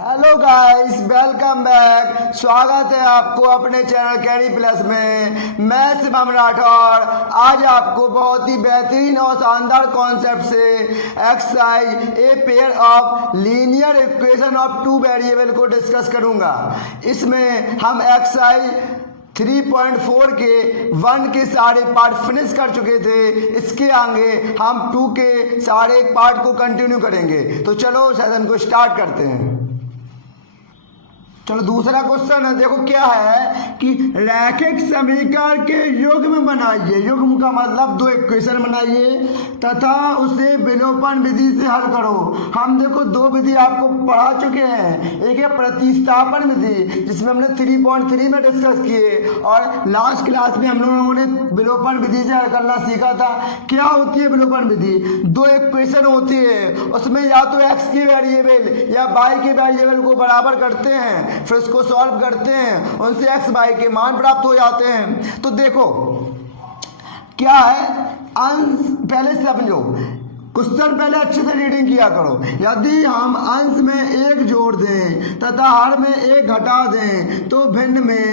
Hello guys, welcome back. स्वागत है आपको अपने चैनल कैरी प्लस में। मैं शिवम राठौर आज आपको बहुत ही बेहतरीन और शानदार कॉन्सेप्ट से exercise a pair of linear equation of two variable को डिस्कस करूंगा। इसमें हम एक्सरसाइज 3.4 के 1 के सारे पार्ट फिनिश कर चुके थे। इसके आगे हम 2 के सारे पार्ट को कंटिन्यू करेंगे। तो चलो सेशन को स्टार्ट करते हैं। चलो दूसरा क्वेश्चन है, देखो क्या है कि रैखिक समीकरण के युग्म बनाइए। युग्म का मतलब दो इक्वेशन बनाइए तथा उसे विलोपन विधि से हल करो। हम देखो दो विधि आपको पढ़ा चुके हैं। एक है प्रतिस्थापन विधि जिसमें हमने 3.3 में डिस्कस किए, और लास्ट क्लास में हम लोगों ने विलोपन विधि से हल करना सीखा था। क्या होती है विलोपन विधि? दो इक्वेशन होती है, उसमें या तो x के वेरिएबल या y के वेरिएबल को बराबर करते हैं, फिर उसको सॉल्व करते हैं, उनसे x y के मान प्राप्त हो जाते हैं। तो देखो क्या है, अंश पहले समझो, क्वेश्चन पहले अच्छे से रीडिंग किया करो। यदि हम अंश में एक जोड़ दें तथा हर में एक घटा दें तो भिन्न में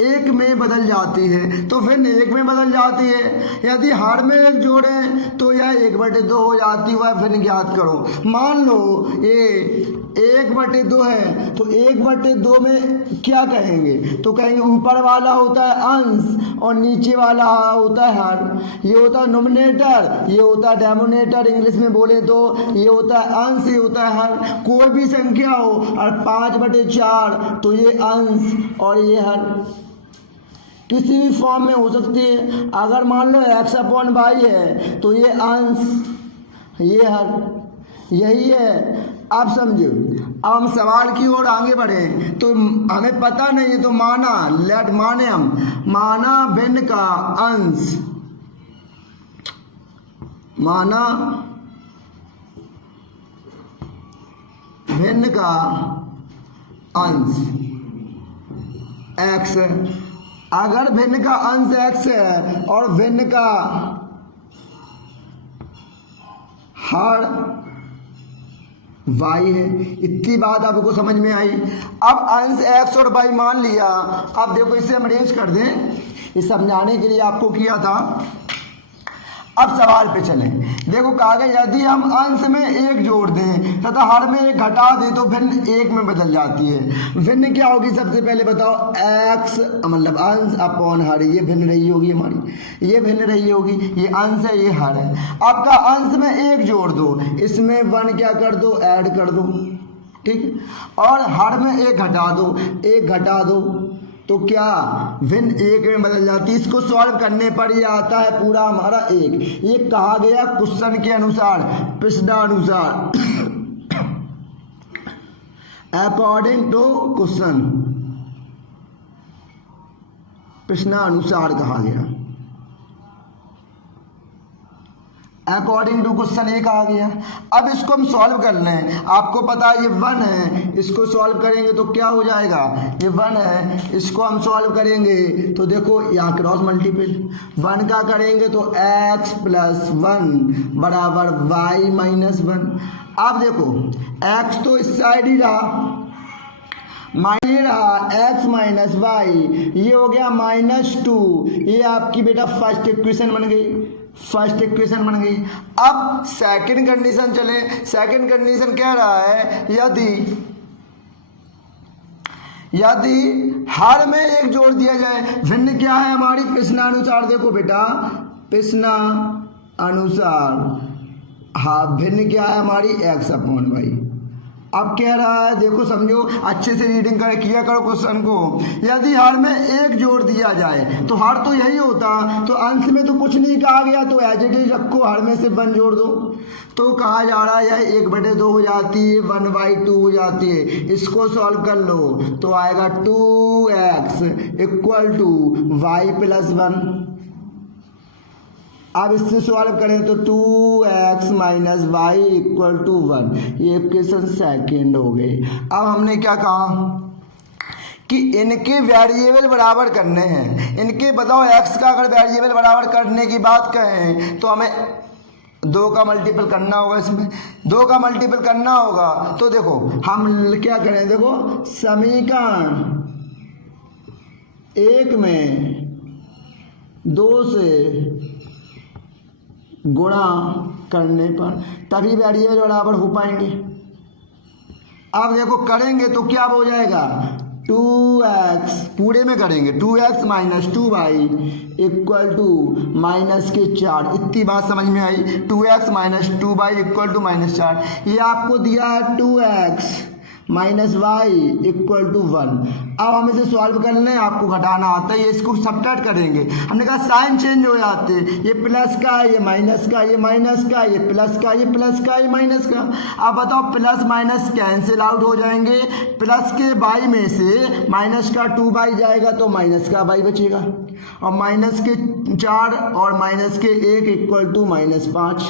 एक में बदल जाती है, तो भिन्न एक में बदल जाती है। यदि हर में एक जोड़ें तो यह 1/2 हो जाती है। वह भिन्न ज्ञात करो। मान लो ये 1/2 है, तो 1/2 में क्या कहेंगे? तो कहेंगे ऊपर वाला होता है अंश और नीचे वाला होता है हर। ये होता है नोमिनेटर, ये होता है डेनोमिनेटर। इंग्लिश में बोले तो ये होता है अंश, ये होता है हर। कोई भी संख्या हो और 5/4 तो ये अंश और ये हर किसी भी फॉर्म में हो सकती है। अगर मान लो x/y है तो ये अंश, ये हर, यही है। आप समझो। अब हम सवाल की ओर आगे बढ़े तो हमें पता नहीं है, तो माना भिन्न का अंश, माना भिन्न का अंश x। अगर भिन्न का अंश x है और भिन्न का हर y है, इतनी बात आपको समझ में आई। अब अंश x और y मान लिया। अब देखो इसे हम अरेंज कर दें, इस समझाने के लिए आपको किया था। अब सवाल पे चलें। देखो कहा गया यदि हम अंश में एक जोड़ दें तथा हर में एक घटा दें तो भिन्न एक में बदल जाती है। भिन्न क्या होगी सबसे पहले बताओ? x मतलब अंश अपॉन हर, ये भिन्न रही होगी हमारी, ये भिन्न रही होगी। ये अंश है, ये हर है। आपका अंश में एक जोड़ दो, इसमें 1 क्या कर दो? ऐड कर दो, ठीक। और हर में एक घटा दो, एक घटा दो, तो क्या भिन्न एक में बदल जाती है। इसको सॉल्व करने पर ये आता है पूरा हमारा एक। ये कहा गया क्वेश्चन के अनुसार, प्रश्नानुसार, अकॉर्डिंग टू क्वेश्चन, प्रश्नानुसार कहा गया, अकॉर्डिंग टू क्वेश्चन ये कहा गया। अब इसको हम सॉल्व कर लें। आपको पता है ये 1 है, इसको सॉल्व करेंगे तो क्या हो जाएगा? ये 1 है, इसको हम सॉल्व करेंगे तो देखो यहाँ क्रॉस मल्टीपल 1 का करेंगे तो x + 1 बराबर y - 1। अब देखो x तो इस साइड ही रहा, माइनस रहा, x - y, ये हो गया -2। ये आपकी बेटा फर्स्ट इक्वेशन बन गई, फर्स्ट इक्वेशन बन गई। अब सेकंड कंडीशन चले। सेकंड कंडीशन कह रहा है यदि हर में एक जोड़ दिया जाए। भिन्न क्या है हमारी? प्रश्नानुसार। देखो बेटा प्रश्नानुसार, हाँ भिन्न क्या है हमारी? x/y। अब कह रहा है, देखो समझो, अच्छे से रीडिंग किया करो क्वेश्चन को। यदि हर में एक जोड़ दिया जाए तो हर तो यही होता, तो अंश में तो कुछ नहीं कहा गया, तो एज इट इज रखो, हर में से 1 जोड़ दो। तो कहा जा रहा है यह 1/2 हो जाती है, 1/2 हो जाती है। इसको सॉल्व कर लो तो आएगा 2x = y + 1। अब इससे सॉल्व करें तो 2x - y = 1। ये इक्वेशन सेकेंड हो गई। अब हमने क्या कहा कि इनके वेरिएबल बराबर करने हैं। इनके बताओ x का अगर वेरिएबल बराबर करने की बात कहें तो हमें 2 का मल्टीपल करना होगा, इसमें 2 का मल्टीपल करना होगा। तो देखो हम क्या करें, देखो समीकरण 1 में 2 से गुणा करने पर तभी वेरिएबल बराबर हो पाएंगे। अब देखो करेंगे तो क्या हो जाएगा, 2x पूरे में करेंगे, 2x minus 2y equal to minus के 4। इतनी बात समझ में आई, 2x minus 2y equal to minus 4। ये आपको दिया है 2x minus Y equal to 1। अब हम इसे सॉल्व कर लें, आपको घटाना आता है, ये इसको सब्ट्रैक्ट करेंगे। हमने कहा साइन चेंज हो जाते, ये प्लस का, ये माइनस का, ये माइनस का, ये प्लस का, ये प्लस का, ये माइनस का। अब बताओ प्लस माइनस कैंसिल आउट हो जाएंगे, प्लस के बाई में से माइनस का 2 बाई जाएगा तो माइनस का बाई बचेगा, और माइनस के 4 और माइनस के 1 इक्वल टू माइनस 5।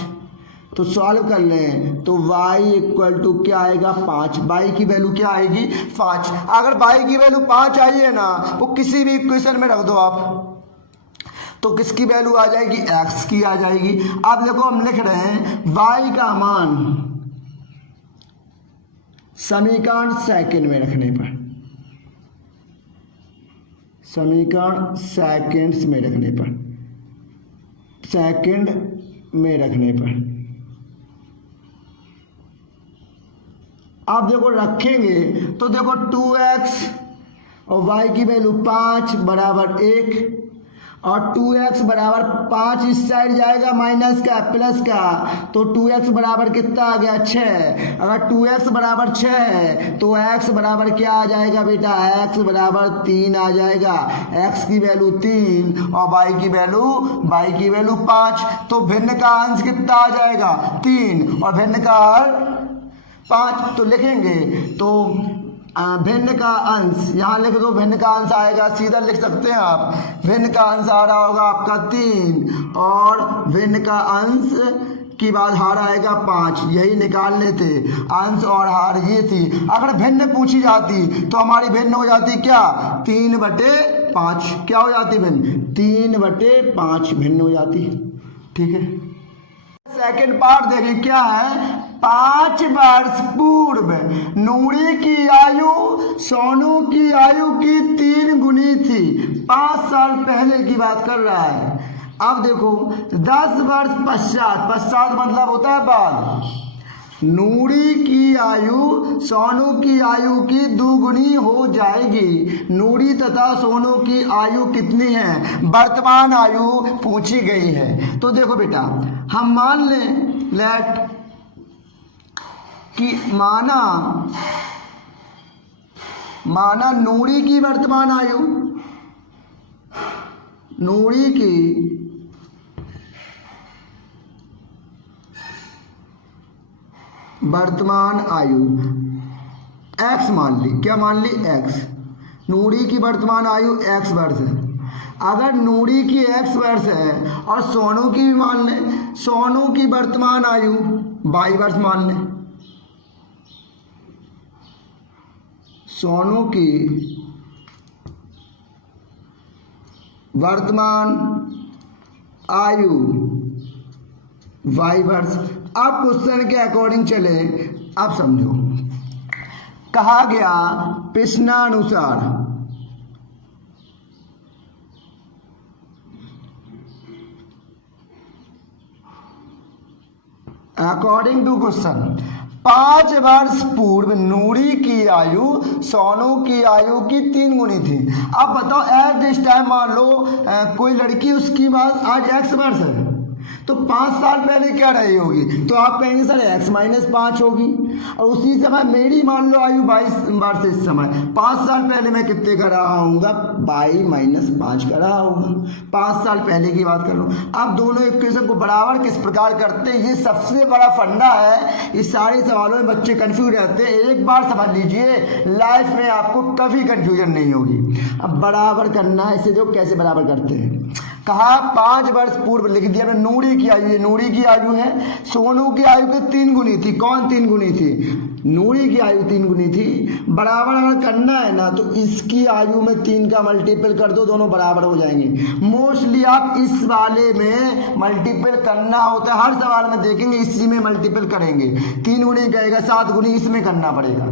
तो सॉल्व कर लें तो y इक्वल टू क्या आएगा, 5। y की वैल्यू क्या आएगी, 5। अगर y की वैल्यू 5 आई है ना, वो किसी भी इक्वेशन में रख दो आप, तो किसकी वैल्यू आ जाएगी, x की आ जाएगी। अब देखो हम लिख रहे हैं y का मान समीकरण सेकंड में रखने पर, समीकरण सेकंड्स में रखने पर, सेकंड में रखने पर आप देखो रखेंगे तो देखो 2x और y की वैल्यू 5 बराबर 1, और 2x बराबर 5 इस साइड जाएगा माइनस का प्लस का, तो 2x बराबर कितना आ गया, 6। अगर 2x बराबर 6 है तो x बराबर क्या आ जाएगा बेटा, x बराबर 3 आ जाएगा। x की वैल्यू 3 और y की वैल्यू 5। तो भिन्न का अंश कितना आ जाएगा, 3, और भिन्न का 5। तो लिखेंगे तो भिन्न का अंश यहाँ लिख दो, भिन्न का अंश आएगा, सीधा लिख सकते हैं आप, भिन्न का अंश आ रहा होगा आपका 3 और भिन्न का अंश की बाद हार आएगा 5। यही निकाल लेते, अंश और हार ये थी। अगर भिन्न पूछी जाती तो हमारी भिन्न हो जाती क्या, 3/5। क्या हो जाती भिन्न, 3/5 भिन्न हो जाती। ठीक है, सेकंड पार्ट देखिए क्या है, 5 वर्ष पूर्व नूरी की आयु सोनू की आयु की 3 गुनी थी। 5 साल पहले की बात कर रहा है। अब देखो 10 वर्ष पश्चात, पश्चात मतलब होता है बाद, नूरी की आयु सोनू की आयु की 2 गुनी हो जाएगी। नूरी तथा सोनू की आयु कितनी है, वर्तमान आयु पूछी गई है। तो देखो बेटा हम मान लें लेट कि माना नूरी की वर्तमान आयु, नूरी की वर्तमान आयु x मान ली, क्या मान ली, x। नूरी की वर्तमान आयु x वर्ष है। अगर नूरी की x वर्ष है और सोनू की भी मान लें, सोनू की वर्तमान आयु y वर्ष मान लें, सोनू की वर्तमान आयु y वर्ष। अब क्वेश्चन के अकॉर्डिंग चले, अब समझो, कहा गया प्रश्नानुसार अकॉर्डिंग टू क्वेश्चन 5 वर्ष पूर्व नूरी की आयु सोनू की आयु की 3 गुनी थी। अब बताओ एट दिस टाइम मान लो कोई लड़की, उसकी बात आज x वर्ष है, तो 5 साल पहले क्या रही होगी, तो आप कहेंगे सर x माइनस 5 होगी। और उसी समय मेरी मान लो आयु 22 वर्ष इस समय, 5 साल पहले मैं कितने का रहा हूँगा, 22 माइनस 5 का रहा होगा। 5 साल पहले की बात कर लो। अब दोनों इक्वेशन को बराबर किस प्रकार करते हैं, ये सबसे बड़ा फंडा है। इस सारे सवालों में बच्चे कंफ्यूज रहते हैं, एक बार समझ लीजिए, लाइफ में आपको कभी कंफ्यूजन नहीं होगी। अब बराबर करना है, इसे जो कैसे बराबर करते हैं, कहा 5 वर्ष पूर्व लिख दिया हमने नूरी की आयु, ये नूरी की आयु है, सोनू की आयु के 3 गुनी थी। कौन 3 गुनी थी? नूरी की आयु 3 गुनी थी। बराबर अगर करना है ना तो इसकी आयु में 3 का मल्टीपल कर दो, दोनों बराबर हो जाएंगे। मोस्टली आप इस वाले में मल्टीपल करना होता है, हर सवाल में देखेंगे इसी में मल्टीपल करेंगे। 3 गुनी कहेगा 7 गुनी इसमें करना पड़ेगा,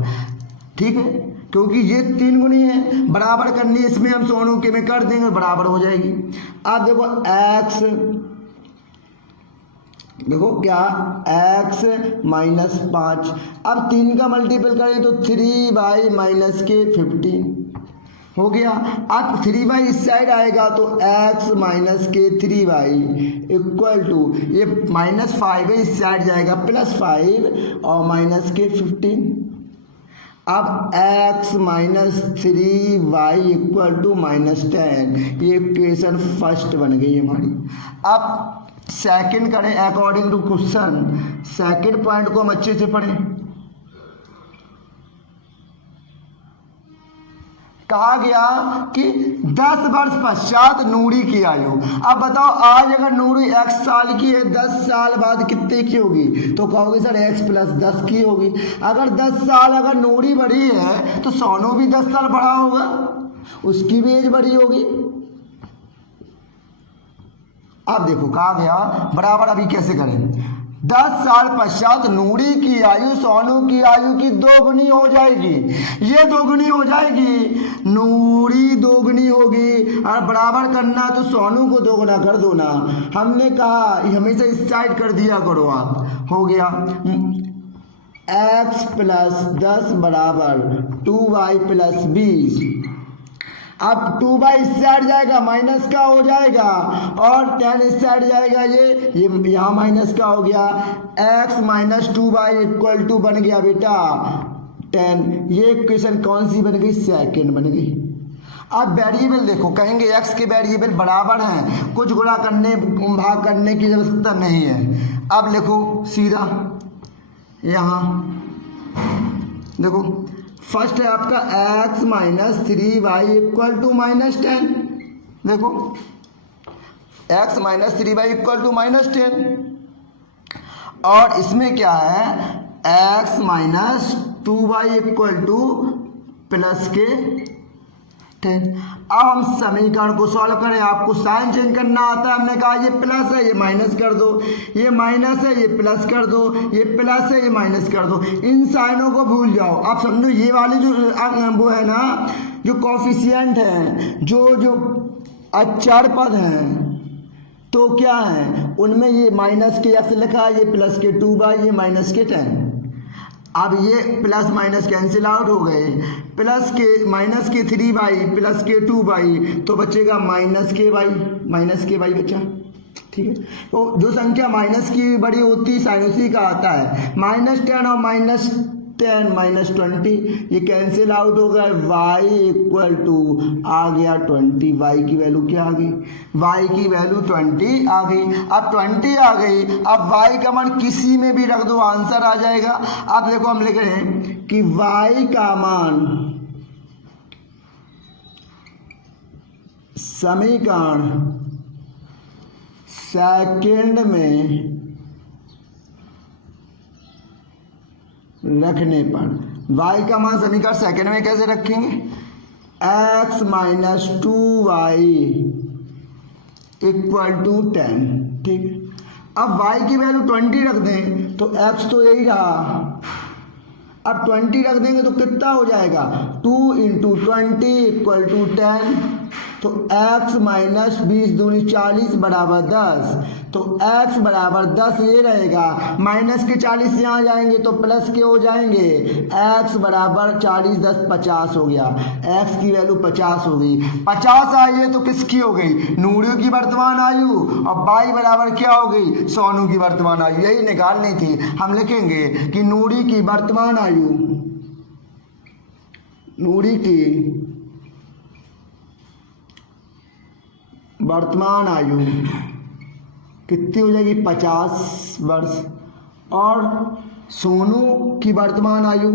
ठीक है, क्योंकि ये 3 गुनी है, बराबर करनी है, इसमें हम सोनू के में कर देंगे बराबर हो जाएगी। अब देखो x, देखो क्या x -5, अब 3 का मल्टीपल करें तो 3y - 15 हो गया। अब 3y इस साइड आएगा तो x - 3y इक्वल टू, ये -5 है इस साइड जाएगा +5 और -15। अब x - 3y इक्वल टू -10, ये इक्वेशन फर्स्ट बन गई हमारी। अब सेकंड करें according to question, second point को हम अच्छे से पढ़ें। कहा गया कि 10 वर्ष पश्चात नूरी की आयु। अब बताओ आज अगर नूरी x साल की है, 10 साल बाद कितने की होगी? तो कहोगे सर x + 10 की होगी। अगर 10 साल अगर नूरी बड़ी है तो सोनू भी 10 साल बड़ा होगा, उसकी भी एज बड़ी होगी। अब देखो कहा गया बराबर, अभी कैसे करें? 10 साल पश्चात नूरी की आयु सोनू की आयु की 2 गुनी हो जाएगी। ये 2 गुनी हो जाएगी, नूरी 2 गुनी होगी, और बराबर करना तो सोनू को 2 गुना कर दो ना। हमने कहा हमेशा इस साइड कर दिया करो आप, हो गया x + 10 = 2y + 20। अब 2y इस साइड जाएगा माइनस का हो जाएगा, और 10 इस साइड जाएगा, ये यहाँ माइनस का हो गया। x - 2y इक्वल टू बन गया बेटा 10। ये इक्वेशन कौन सी बन गई? सेकंड बन गई। अब वेरिएबल देखो, कहेंगे x के वेरिएबल बराबर हैं, कुछ गुणा करने भाग करने की आवश्यकता नहीं है। अब लिखो सीधा, यहाँ देखो फर्स्ट है आपका x - 3y इक्वल टू -10। देखो x - 3y इक्वल टू -10, और इसमें क्या है x - 2y इक्वल टू +10। अब हम समीकरण को सॉल्व करें। आपको साइन चेंज करना आता है, हमने कहा ये प्लस है ये माइनस कर दो, ये माइनस है ये प्लस कर दो, ये प्लस है ये माइनस कर दो, इन साइनों को भूल जाओ। आप समझो ये वाली जो वो है ना, जो कॉफिशिएंट है, जो अचर पद हैं, तो क्या है उनमें ये माइनस के x लिखा है, ये प्लस के 2y, ये माइनस के 10। अब ये प्लस माइनस कैंसिल आउट हो गए, प्लस के माइनस के 3y प्लस के 2y, तो बचेगा माइनस के y बचा, ठीक है। तो जो संख्या माइनस की बड़ी होती है साइन उसी का आता है। -10 और -10 -20 ये कैंसिल आउट हो गया, y इक्वल टू आ गया 20। y की वैल्यू क्या आ गई? y की वैल्यू 20 आ गई। अब 20 आ गई, अब y का मान किसी में भी रख दो आंसर आ जाएगा। अब देखो हम लिख रहे हैं कि y का मान समीकरण सेकंड में रखने पर, y का मान समीकरण सेकंड में कैसे रखेंगे? x - 2y इक्वल टू 10, ठीक है। अब y की वैल्यू 20 रख दें तो x तो यही रहा, अब 20 रख देंगे तो कितना हो जाएगा? 2 × 20 इक्वल टू 10, तो x - 20 दूनी 40 = 10, तो x = 10 ये रहेगा, माइनस के 40 यहाँ जाएंगे तो प्लस के हो जाएंगे, x = 40 10 50 हो गया, x की वैल्यू 50 हो गई। 50 आई है तो किसकी हो गई? नूरी की वर्तमान आयु, और y बराबर क्या हो गई? सोनू की वर्तमान आयु, यही निकालनी थी। हम लिखेंगे कि नूरी की वर्तमान आयु, नूरी की वर्तमान आयु कितनी हो जाएगी? 50 वर्ष, और सोनू की वर्तमान आयु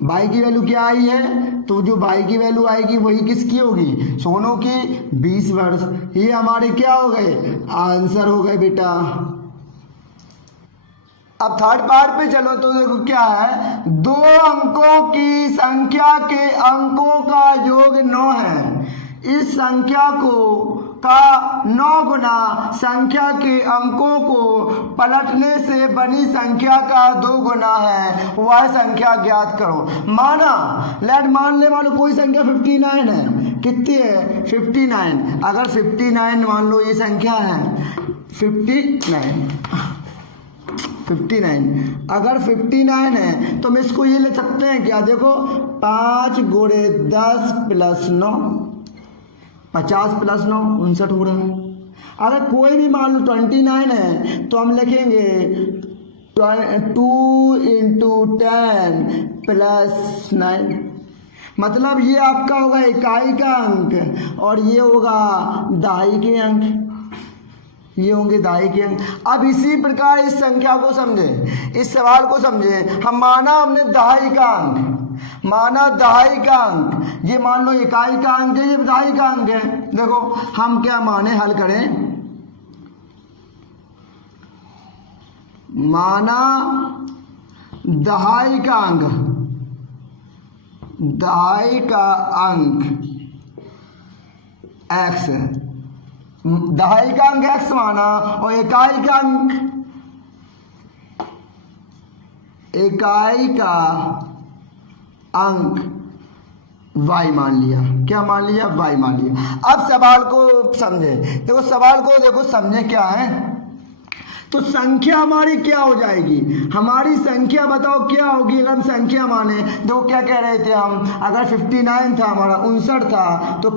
बाई की वैल्यू क्या आई है, तो जो बाई की वैल्यू आएगी वही किसकी होगी, सोनू की 20 वर्ष। ये हमारे क्या हो गए, आंसर हो गए बेटा। अब थर्ड पार्ट पे चलो तो देखो क्या है, 2 अंकों की संख्या के अंकों का योग 9 है। इस संख्या को का 9 गुना संख्या के अंकों को पलटने से बनी संख्या का 2 गुना है, वह संख्या ज्ञात करो। मान ले मानो कोई संख्या 59 है। कितनी है, 59। अगर 59 मान लो ये संख्या है 59, अगर 59 है तो हम इसको ये ले सकते हैं क्या, देखो 5 गुणे 10 प्लस 9, 50 प्लस 9 59 हो रहा है। अगर कोई भी मान लो 29 है तो हम लिखेंगे 2 इंटू 10 प्लस 9, मतलब ये आपका होगा इकाई का अंक और ये होगा दहाई के अंक, ये होंगे दहाई के अंक। अब इसी प्रकार इस संख्या को समझे, इस सवाल को समझे। हम माना हमने दहाई का अंक, माना दहाई का अंक, ये मान लो इकाई का अंक है, ये दहाई का अंक है। देखो हम क्या माने, हल करें, माना दहाई का अंक, दहाई का अंक x है, दहाई का अंक x माना और इकाई का अंक, इकाई का अंक y मान लिया। क्या मान लिया, y मान लिया। अब सवाल को समझे, देखो सवाल को देखो समझे क्या है, तो संख्या हमारी क्या हो जाएगी, हमारी संख्या बताओ क्या होगी। अगर हम संख्या माने, देखो क्या कह रहे थे हम, अगर 59 था हमारा 59 था तो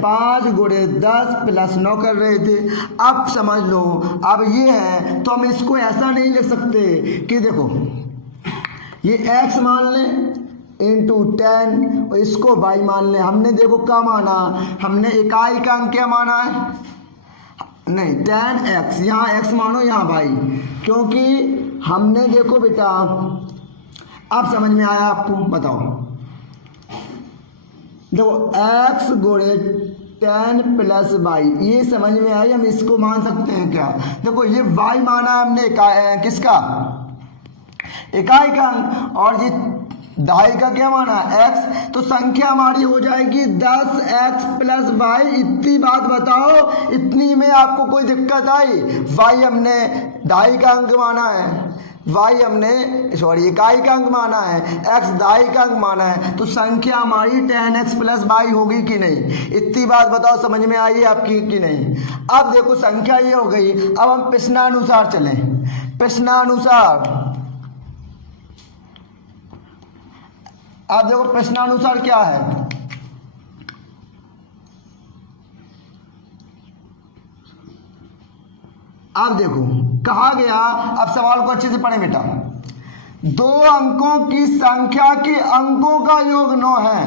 5 गुणे 10 प्लस 9 कर रहे थे। अब समझ लो, अब ये है तो हम इसको ऐसा नहीं लिख सकते कि देखो ये x मान लें इंटू 10 और इसको y मान लें। हमने देखो क्या माना, हमने इकाई का अंक क्या माना है, नहीं 10x, यहाँ x मानो यहाँ y, क्योंकि हमने देखो बेटा, अब समझ में आया आपको, बताओ देखो x गुणे 10 प्लस y, ये समझ में आई। हम इसको मान सकते हैं क्या, देखो ये y माना है हमने किसका, इकाई का अंक, और ये दहाई का क्या माना x, तो संख्या हमारी हो जाएगी 10x प्लस y। इतनी बात बताओ, इतनी में आपको कोई दिक्कत आई, y हमने दहाई का अंक माना है, y हमने सॉरी इकाई का अंक माना है, x दहाई का अंक माना है, तो संख्या हमारी 10x प्लस y होगी कि नहीं। इतनी बात बताओ, समझ में आई आपकी कि नहीं। अब देखो संख्या ये हो गई। अब हम प्रश्नानुसार चलें, प्रश्नानुसार। अब देखो प्रश्नानुसार क्या है, अब देखो कहा गया, अब सवाल को अच्छे से पढ़ें बेटा। 2 अंकों की संख्या के अंकों का योग 9 है।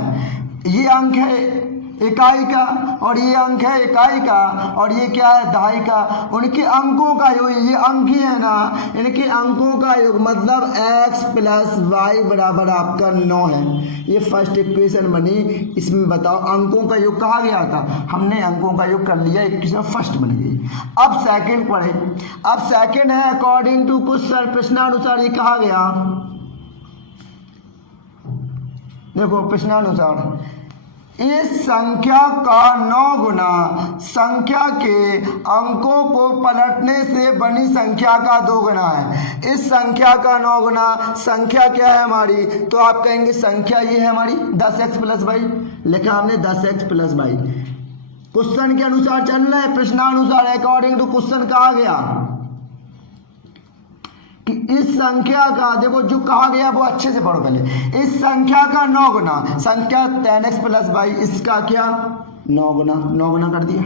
ये अंक है इकाई का और ये अंक है इकाई का और ये क्या है दहाई का, उनके अंकों का योग, ये अंक ही है ना, इनके अंकों का योग मतलब x प्लस वाई बराबर आपका 9 है। ये फर्स्ट इक्वेशन बनी। इसमें बताओ अंकों का योग कहा गया था, हमने अंकों का योग कर लिया, इक्वेशन फर्स्ट बन गई। अब सेकंड पढ़े। अब सेकंड है अकॉर्डिंग टू क्वेश्चन, प्रश्नानुसार ये कहा गया, देखो प्रश्नानुसार इस संख्या का 9 गुना संख्या के अंकों को पलटने से बनी संख्या का 2 गुना है। इस संख्या का 9 गुना संख्या क्या है हमारी, तो आप कहेंगे संख्या ये है हमारी 10x प्लस वाई, लिखा हमने 10x प्लस वाई। क्वेश्चन के अनुसार चल रहा है, प्रश्नानुसार अकॉर्डिंग टू क्वेश्चन कहा गया कि इस संख्या का, देखो जो कहा गया वो अच्छे से पढ़ो पहले। इस संख्या का 9 गुना, संख्या 10x प्लस वाई, इसका क्या 9 गुना, 9 गुना कर दिया।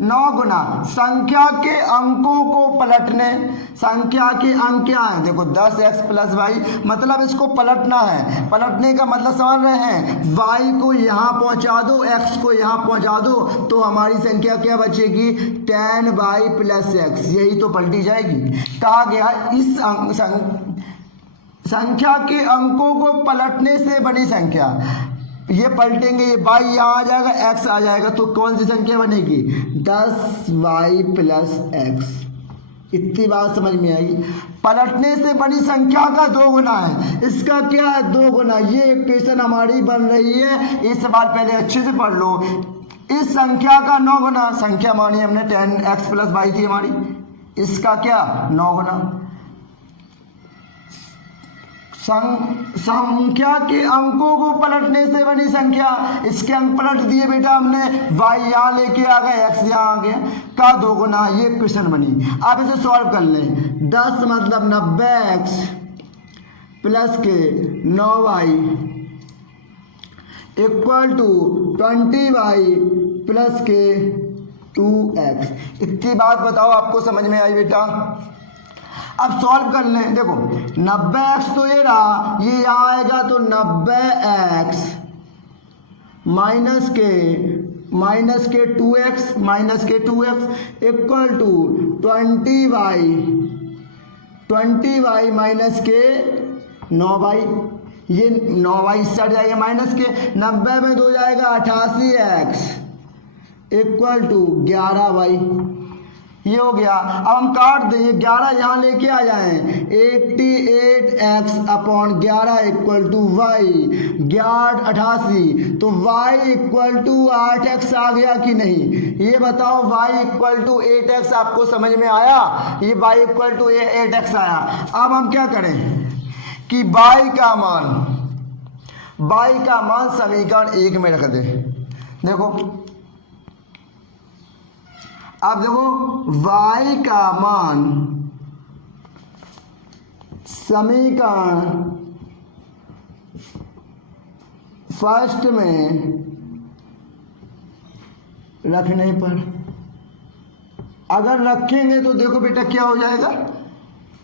9 गुना संख्या के अंकों को पलटने, संख्या के अंक क्या है, देखो 10x प्लस वाई, मतलब इसको पलटना है। पलटने का मतलब समझ रहे हैं, y को यहाँ पहुँचा दो, x को यहाँ पहुँचा दो, तो हमारी संख्या क्या बचेगी 10y प्लस x, यही तो पलटी जाएगी। कहा गया इस संख्या के अंकों को पलटने से बनी संख्या, ये पलटेंगे, ये y यहाँ आ जाएगा, x आ जाएगा, तो कौन सी संख्या बनेगी? 10y plus x। इतनी बात समझ में आई? पलटने से बनी संख्या का 2 गुना है, इसका क्या है? 2 गुना। ये इक्वेशन हमारी बन रही है, ये सवाल पहले अच्छे से पढ़ लो। इस संख्या का 9 गुना, संख्या मानी हमने 10x प्लस y थी हमारी, इसका क्या? 9 गुना। संख्या के अंकों को पलटने से बनी संख्या, इसके अंक पलट दिए बेटा हमने, y यहाँ लेके आ गए, x यहाँ आ गया, का 2 गुना, ये क्वेश्चन बनी। आप इसे सॉल्व कर लें। 10 मतलब 90x प्लस के 9y equal to 20y plus के 2x। इतनी बात बताओ आपको समझ में आई बेटा? अब सॉल्व कर लें। देखो 90x तो ये रहा, ये यहाँ आएगा तो 90x माइनस के 2x equal to 20y minus के 9y। ये 9y इससे हट जाएगा, माइनस के 90 में 2 जाएगा 88x इक्वल टू 11y। ये हो गया। अब हम काट दें, ये 11 यहाँ लेके आ जाएं, 88x upon 11 equal to y, 88, तो y इक्वल टू 8x आ गया कि नहीं? ये बताओ, y इक्वल टू 8x आपको समझ में आया? ये y इक्वल टू 8x आया। अब हम क्या करें कि y का मान समीकरण 1 में रख दें। देखो अब देखो, y का मान समीकरण फर्स्ट में रखने पर, अगर रखेंगे तो देखो बेटा क्या हो जाएगा,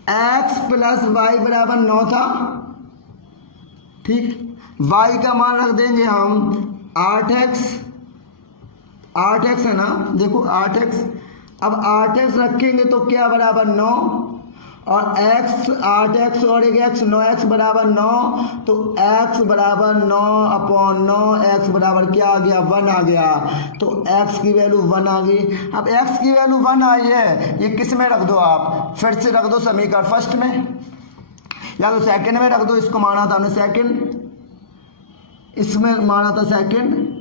x प्लस वाई बराबर 9 था, ठीक। y का मान रख देंगे हम 8x है ना, देखो 8x। अब 8x रखेंगे तो क्या बराबर 9, और x 8x और एक x 9x बराबर 9, तो x बराबर 9 अपॉन 9, x बराबर क्या आ गया? 1 आ गया, तो x की वैल्यू 1 आ गई। अब x की वैल्यू 1 आई है, ये किस में रख दो? आप फिर से रख दो समीकरण फर्स्ट में, या तो सेकंड में रख दो। इसको माना था हमने सेकंड, इसमें माना था सेकंड।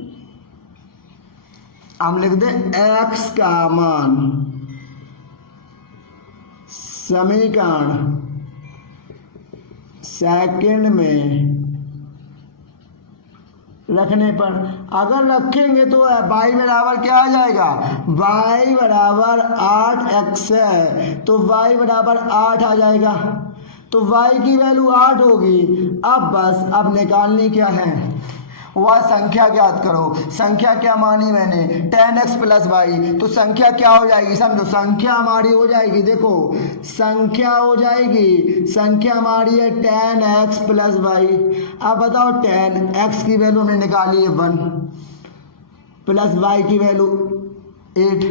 हम लिख दें x का मान समीकरण सेकंड में रखने पर, अगर रखेंगे तो y बराबर क्या आ जाएगा? y बराबर 8x है, तो y बराबर 8 आ जाएगा, तो y की वैल्यू 8 होगी। अब बस अब निकालनी क्या है? वह संख्या ज्ञात करो। संख्या क्या मानी मैंने? 10x प्लस y, तो संख्या क्या हो जाएगी? समझो, संख्या हमारी हो जाएगी, देखो संख्या हो जाएगी, संख्या हमारी है 10x प्लस y। अब बताओ 10x की वैल्यू हमने निकाली है 1, प्लस y की वैल्यू 8,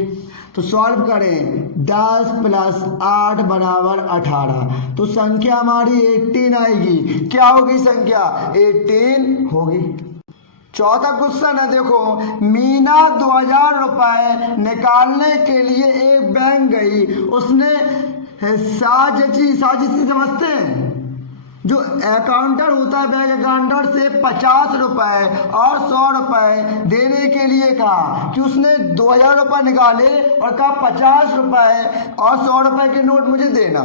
तो सॉल्व करें, 10 प्लस 8 बराबर 18, तो संख्या हमारी 18 आएगी। क्या होगी संख्या? 18 होगी। चौथा क्वेश्चन है, देखो मीना 2000 रुपए निकालने के लिए एक बैंक गई, उसने साजिशी समझते हैं, जो अकाउंटर होता है बैंक अकाउंटर से 50 रुपए और 100 रुपए देने के लिए कहा, कि उसने 2000 रुपये निकाले और कहा 50 रुपए और 100 रुपए के नोट मुझे देना।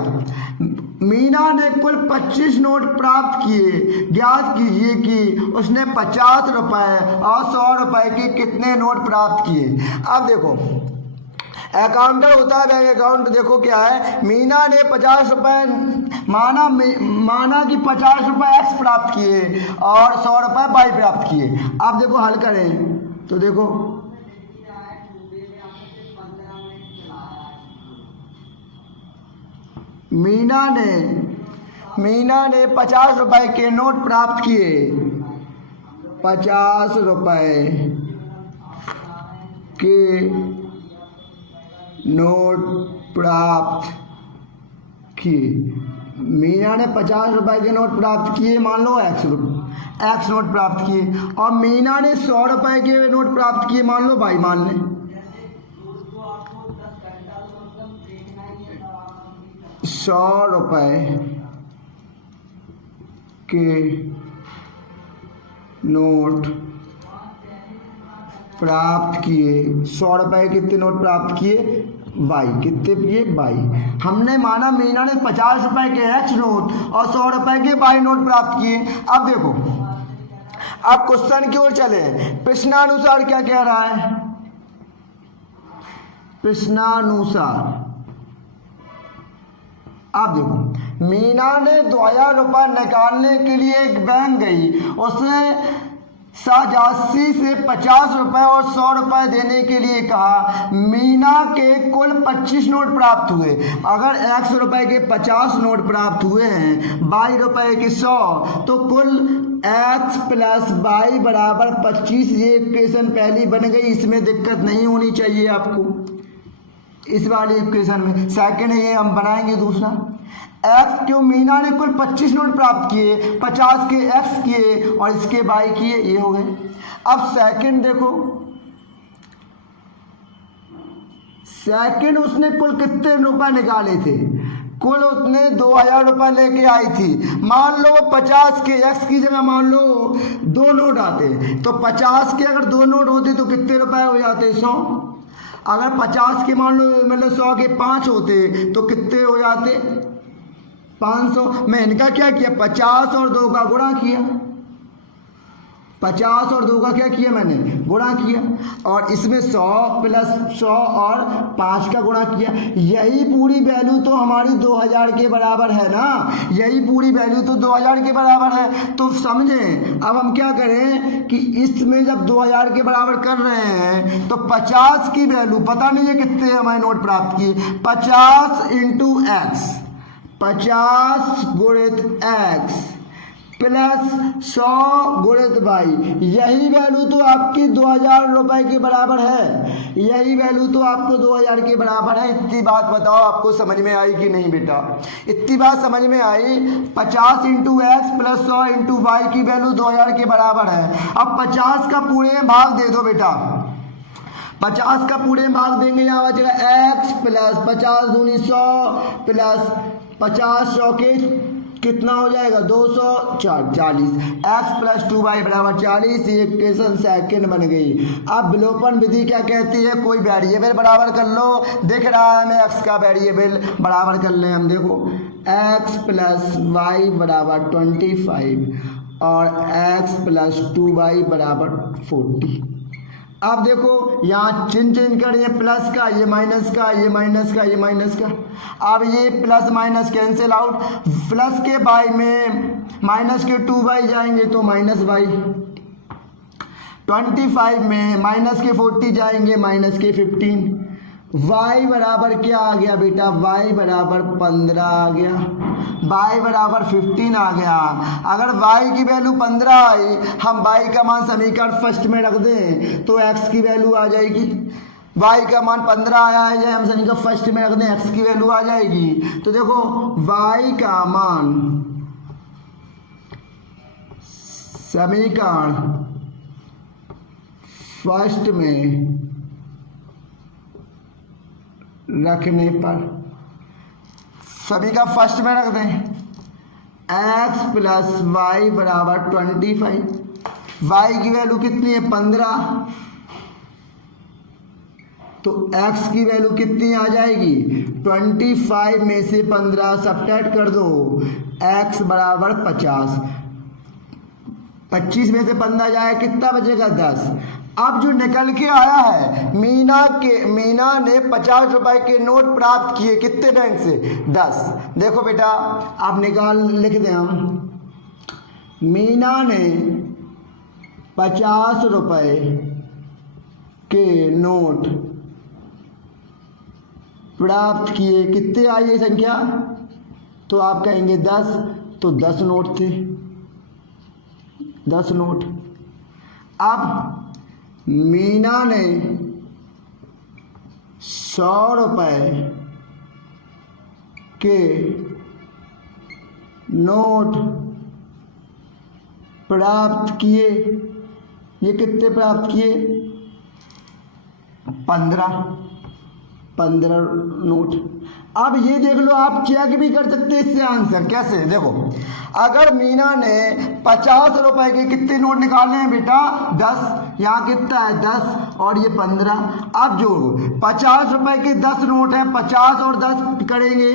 मीना ने कुल 25 नोट प्राप्त किए, ज्ञात कीजिए कि उसने 50 रुपए और 100 रुपए के कितने नोट प्राप्त किए। अब देखो अकाउंटर होता है बैंक अकाउंट, देखो क्या है, मीना ने 50 रुपए माना कि 50 रुपए एक्स प्राप्त किए और 100 रुपए वाई प्राप्त किए। अब देखो हल करें तो देखो मीना ने 50 रुपए के नोट प्राप्त किए, 50 रुपए के नोट प्राप्त किए। मीना ने 50 रुपए के नोट प्राप्त किए, मान लो एक्स नोट प्राप्त किए, और मीना ने 100 रुपए के नोट प्राप्त किए, मान लो वाई मान लें। 100 रुपए के नोट प्राप्त किए, 100 रुपए कितने नोट प्राप्त किए, वाई कितने किए, वाई। हमने माना मीना ने 50 रुपए के एक्स नोट और 100 रुपए के वाई नोट प्राप्त किए। अब देखो, अब क्वेश्चन की ओर चले। प्रश्नानुसार क्या कह रहा है, प्रश्नानुसार आप देखो, मीना ने 2000 रुपये निकालने के लिए एक बैंक गई, उसने शाजासी से 50 रुपए और 100 रुपए देने के लिए कहा। मीना के कुल 25 नोट प्राप्त हुए। अगर 100 रुपए के 50 नोट प्राप्त हुए हैं, 22 रुपए के 100, तो कुल x प्लस वाई बराबर 25। ये इक्वेशन पहली बन गई, इसमें दिक्कत नहीं होनी चाहिए आपको इस वाली इक्वेशन में। सेकंड ये हम बनाएंगे दूसरा, एक्स क्यों, मीना ने कुल 25 नोट प्राप्त किए, 50 के एक्स किए और इसके वाई किए, ये हो गए। अब सेकंड देखो, सेकंड उसने कुल कितने रुपए निकाले थे, कुल उसने 2000 रुपये लेके आई थी। मान लो 50 के एक्स की जगह मान लो 2 नोट आते, तो 50 के अगर 2 नोट होते तो कितने रुपए हो जाते, 100। अगर 50 के मान लो मतलब 100 के 5 होते तो कितने हो जाते, 500। मैं इनका क्या किया, 50 और 2 का गुणा किया, 50 और 2 का क्या किया, मैंने गुणा किया, और इसमें 100 प्लस 100 और 5 का गुणा किया। यही पूरी वैल्यू तो हमारी 2000 के बराबर है ना, यही पूरी वैल्यू तो 2000 के बराबर है। तो समझें, अब हम क्या करें कि इसमें जब 2000 के बराबर कर रहे हैं तो 50 की वैल्यू पता नहीं है कितने हमारे नोट प्राप्त किए, 50 इंटू एक्स, 50 गुणित एक्स प्लस 100 गुणित वाई, यही वैल्यू तो आपकी 2000 रुपए के बराबर है, यही वैल्यू तो आपको 2000 के बराबर है। इतनी बात बताओ आपको समझ में आई कि नहीं बेटा, इतनी बात समझ में आई। 50 into x plus 100 into y की वैल्यू 2000 के बराबर है। अब 50 का पूरे में भाग दे दो बेटा, 50 का पूरे में भाग देंगे, यहाँ बचेगा एक्स प्लस 50 दूनी 100 प्लस 50 100 के कितना हो जाएगा, 240, एक्स प्लस 2 वाई बराबर 40। ये इक्वेशन सेकंड बन गई। अब विलोपन विधि क्या कहती है, कोई वेरिएबल बराबर कर लो, दिख रहा है हमें एक्स का वेरिएबल बराबर कर लें हम। देखो एक्स प्लस वाई बराबर 25 और एक्स प्लस 2 वाई बराबर 40। अब देखो यहाँ चिन्ह चेंज करिए, प्लस का ये माइनस का, ये माइनस का, ये माइनस का। अब ये plus minus cancel out, plus के बाई में माइनस के 2 बाई जाएंगे तो माइनस बाई, 25 में माइनस के 40 जाएंगे माइनस के 15। y बराबर क्या आ गया बेटा, y बराबर 15 आ गया, y बराबर 15 आ गया। अगर y की वैल्यू 15 आई, हम y का मान समीकरण फर्स्ट में रख दें तो x की वैल्यू आ जाएगी। y का मान 15 आया है, हम समीकरण फर्स्ट में रख दें, x की वैल्यू आ जाएगी। तो देखो y का मान समीकरण फर्स्ट में रखने पर, सभी का फर्स्ट में रख दें, x प्लस वाई बराबर 25, y की वैल्यू कितनी है 15, तो x की वैल्यू कितनी आ जाएगी 25 में से 15 सब्ट्रैक्ट कर दो, x बराबर 50, 25 में से 15 जाए कितना बचेगा 10। अब जो निकल के आया है, मीना ने 50 रुपए के नोट प्राप्त किए, कितने बैंक से 10। देखो बेटा आप निकाल लिख दें हम, मीना ने 50 रुपए के नोट प्राप्त किए, कितने आई ये संख्या, तो आप कहेंगे 10, तो 10 नोट थे, 10 नोट। अब मीना ने 100 रुपए के नोट प्राप्त किए। ये कितने प्राप्त किए? 15 नोट। अब ये देख लो, आप चेक भी कर सकते हैं इससे आंसर। कैसे? देखो, अगर मीना ने 50 रुपए के कितने नोट निकाले हैं बेटा? 10। यहाँ कितना है? 10 और ये 15। अब जोड़ो, 50 रुपए के 10 नोट हैं, 50 और 10 करेंगे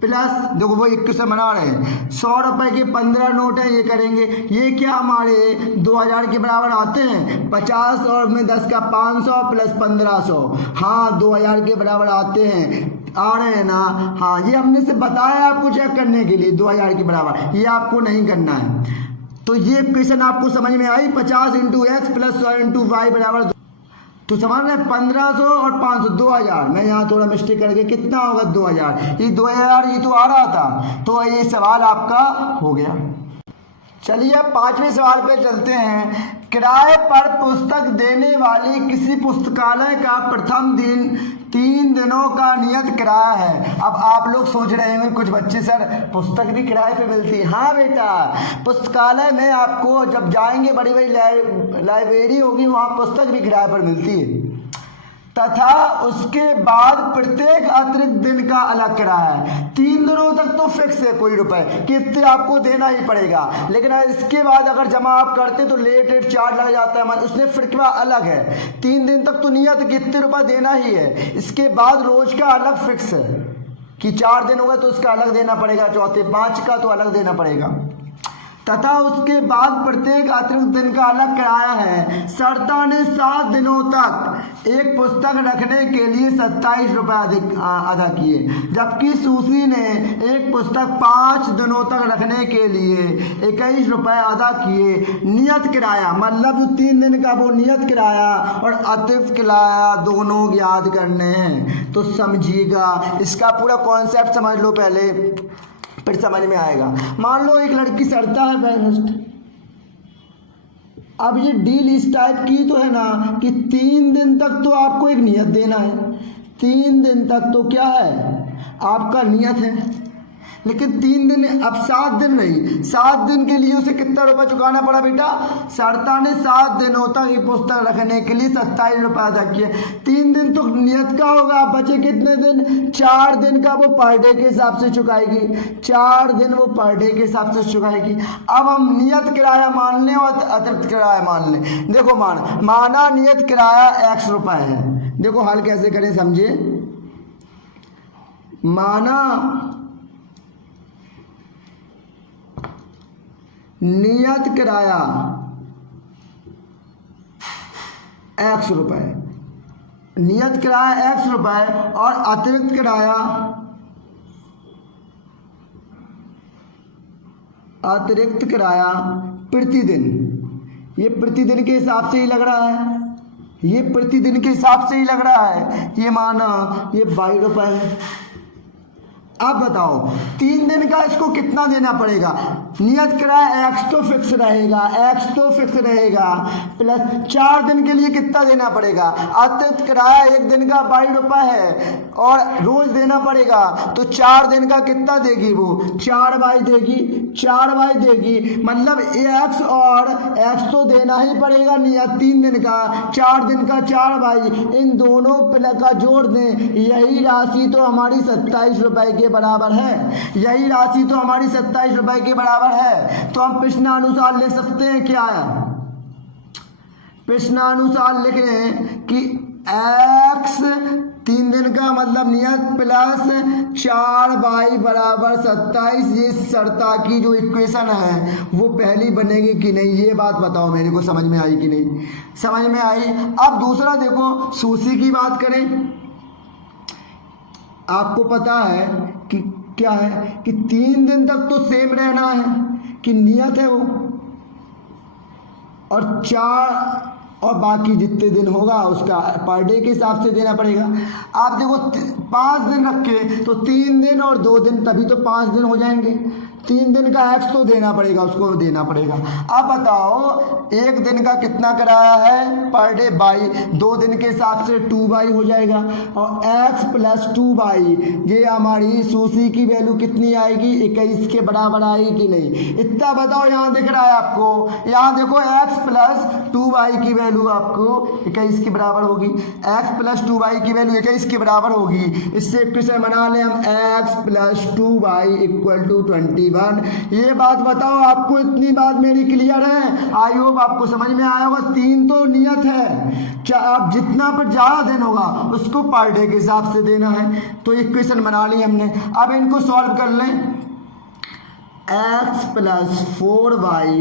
प्लस, देखो वो 21 से बना रहे हैं, 100 रुपए के 15 नोट हैं, ये करेंगे। ये क्या हमारे 2000 के बराबर आते हैं। 50 और में 10 का 500 प्लस 1500, हाँ 2000 के बराबर आते हैं। आ रहे हैं ना? हाँ, ये हमने से बताया आपको चेक करने के लिए 2000 के बराबर, ये आपको नहीं करना है। तो ये क्वेश्चन आपको समझ में आई। 50 into x plus 100 into y बराबर, तो समझ रहे 1500 और 500 2000। मैं यहाँ थोड़ा मिस्टेक करके, कितना होगा? 2000। ये 2000 ये तो आ रहा था, तो ये सवाल आपका हो गया। चलिए 5वें सवाल पे चलते हैं। किराए पर पुस्तक देने वाली किसी पुस्तकालय का प्रथम दिन 3 दिनों का नियत किराया है। अब आप लोग सोच रहे होंगे कुछ बच्चे, सर पुस्तक भी किराए पे मिलती है? हाँ बेटा, पुस्तकालय में आपको जब जाएंगे, बड़ी बड़ी लाइब्रेरी होगी, वहाँ पुस्तक भी किराए पर मिलती है। तथा उसके बाद प्रत्येक अतिरिक्त दिन का अलग किराया है। 3 दिनों तक तो फिक्स है, कोई रुपए कितने आपको देना ही पड़ेगा, लेकिन इसके बाद अगर जमा आप करते तो लेट चार्ज लग जाता है, मतलब उसने फिक्वा अलग है। 3 दिन तक तो नियत कितने रुपए देना ही है, इसके बाद रोज का अलग फिक्स है कि 4 दिन होगा तो उसका अलग देना पड़ेगा, चौथे 5 का तो अलग देना पड़ेगा। तथा उसके बाद प्रत्येक अतिरिक्त दिन का अलग किराया है। शर्ता ने 7 दिनों तक एक पुस्तक रखने के लिए 27 रुपये अदा किए, जबकि सुशी ने एक पुस्तक 5 दिनों तक रखने के लिए 21 रुपये अदा किए। नियत किराया मतलब जो 3 दिन का वो नियत किराया और अतिरिक्त किराया दोनों याद करने हैं। तो समझिएगा, इसका पूरा कॉन्सेप्ट समझ लो पहले, फिर समझ में आएगा। मान लो एक लड़की शर्ता है फर्स्ट, अब ये डील इस टाइप की तो है ना कि 3 दिन तक तो आपको एक नियत देना है। 3 दिन तक तो क्या है? आपका नियत है, लेकिन 3 दिन, अब 7 दिन रही, 7 दिन के लिए उसे कितना रुपया चुकाना पड़ा बेटा? शर्ता ने 7 दिनों तक ये पुस्तक रखने के लिए 27 रुपये अदा किए। 3 दिन तो नियत का होगा, बचे कितने दिन? 4 दिन का वो पर डे के हिसाब से चुकाएगी, 4 दिन वो पर डे के हिसाब से चुकाएगी। अब हम नियत किराया मान लें और अतिरिक्त किराया मान लें। देखो माना नियत किराया X रुपये है। देखो हल कैसे करें समझे। माना नियत किराया X रुपये, नियत किराया X रुपये और अतिरिक्त किराया प्रतिदिन, ये प्रतिदिन के हिसाब से ही लग रहा है, ये प्रतिदिन के हिसाब से ही लग रहा है। ये माना ये 22 रुपये है। अब बताओ 3 दिन का इसको कितना देना पड़ेगा? नियत किराया X तो फिक्स रहेगा, प्लस 4 दिन के लिए कितना देना पड़ेगा? अतिरिक्त किराया 1 दिन का 22 रुपये है और रोज देना पड़ेगा, तो 4 दिन का कितना देगी? वो 4 बाई देगी, मतलब X और X तो देना ही पड़ेगा नियत 3 दिन का, 4 दिन का 4 बाई, इन दोनों का जोड़ दें, यही राशि तो हमारी 27 रुपये के बराबर है। यही राशि तो हमारी 27 रुपये के बराबर है। तो हम प्रश्नानुसार लिख सकते हैं क्या है? प्रश्नानुसार लिख रहे हैं कि X 3 दिन का मतलब नियत प्लस 4 बाई बराबर 27। ये शर्ता की जो इक्वेशन है वो पहली बनेगी कि नहीं, ये बात बताओ मेरे को, समझ में आई कि नहीं? समझ में आई। अब दूसरा देखो, सुशी की बात करें। आपको पता है कि क्या है कि 3 दिन तक तो सेम रहना है कि नियत है वो, और 4 और बाकी जितने दिन होगा उसका पर डे के हिसाब से देना पड़ेगा। आप देखो 5 दिन रखे तो 3 दिन और 2 दिन, तभी तो 5 दिन हो जाएंगे। 3 दिन का एक्स तो देना पड़ेगा, उसको देना पड़ेगा। अब बताओ 1 दिन का कितना किराया है पर डे बाई, 2 दिन के हिसाब से 2 बाई हो जाएगा, और एक्स प्लस 2 बाई, ये हमारी सूसी की वैल्यू कितनी आएगी, 21 के बराबर आएगी कि नहीं, इतना बताओ। यहाँ दिख रहा है आपको, यहाँ देखो एक्स प्लस 2 बाई की वैल्यू आपको 21 के बराबर होगी, एक्स प्लस 2 बाई की वैल्यू 21 के बराबर होगी। इससे इक्वेशन बना लें हम, x plus 2 y equal to 21। ये बात बताओ, आपको इतनी बात मेरी क्लियर है? आई होप आपको समझ में आया होगा। 3 तो नियत है, आप जितना पर ज़्यादा दिन होगा उसको पर डे के हिसाब से देना है। तो इक्वेशन बना ली हमने, अब इनको सॉल्व कर लें। X plus 4 y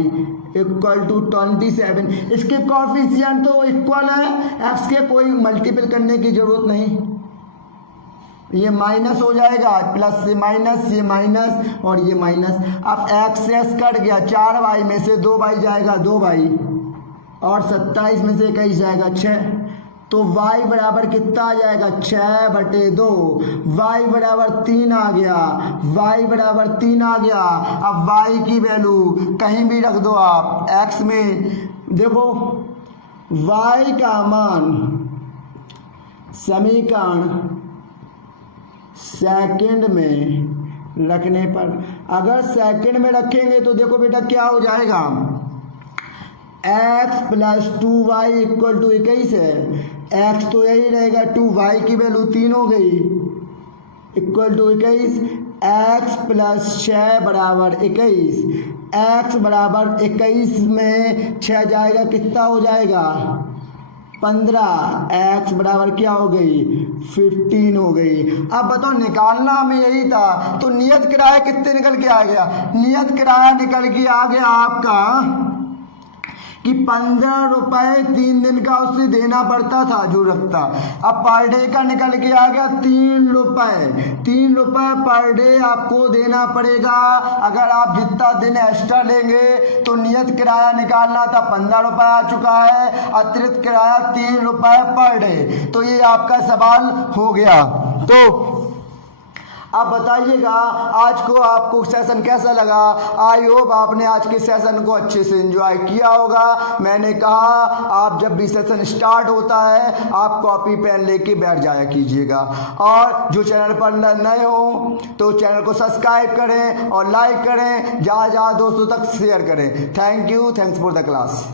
equal to 27, इसके कॉफिशिएंट तो इक्वल है, एक्स के कोई मल्टीपल करने की जरूरत नहीं, ये माइनस हो जाएगा, प्लस से माइनस, ये माइनस और ये माइनस। अब एक्स से एक्स कट गया, 4 वाई में से 2 वाई जाएगा 2 वाई, और 27 में से 21 जाएगा 6, तो y बराबर कितना आ जाएगा 6/2, y बराबर 3 आ गया, y बराबर 3 आ गया। अब y की वैल्यू कहीं भी रख दो आप, x में देखो y का मान समीकरण सेकंड में रखने पर, अगर सेकंड में रखेंगे तो देखो बेटा क्या हो जाएगा, x plus 2 y equal to 21 है, x तो यही रहेगा 2, y की वैल्यू 3 हो गई इक्वल टू 21, x प्लस 6 बराबर 21, x बराबर 21 में 6 जाएगा कितना हो जाएगा 15, x बराबर क्या हो गई 15 हो गई। अब बताओ निकालना हमें यही था, तो नियत किराया कितने निकल के आ गया, नियत किराया निकल के आ गया आपका कि 15 रुपये 3 दिन का उससे देना पड़ता था जो रखता। अब पर डे का निकल के आ गया 3 रुपये, 3 रुपये पर डे आपको देना पड़ेगा। अगर आप जितना दिन एक्स्ट्रा लेंगे तो नियत किराया निकालना था, 15 रुपये आ चुका है, अतिरिक्त किराया 3 रुपये पर डे। तो ये आपका सवाल हो गया। तो अब बताइएगा आज को आपको सेशन कैसा लगा। आई होप आपने आज के सेशन को अच्छे से एंजॉय किया होगा। मैंने कहा आप जब भी सेशन स्टार्ट होता है आप कॉपी पेन लेके बैठ जाया कीजिएगा, और जो चैनल पर नए हो तो चैनल को सब्सक्राइब करें और लाइक करें, जहाँ जहाँ दोस्तों तक शेयर करें। Thank you, thanks for the class.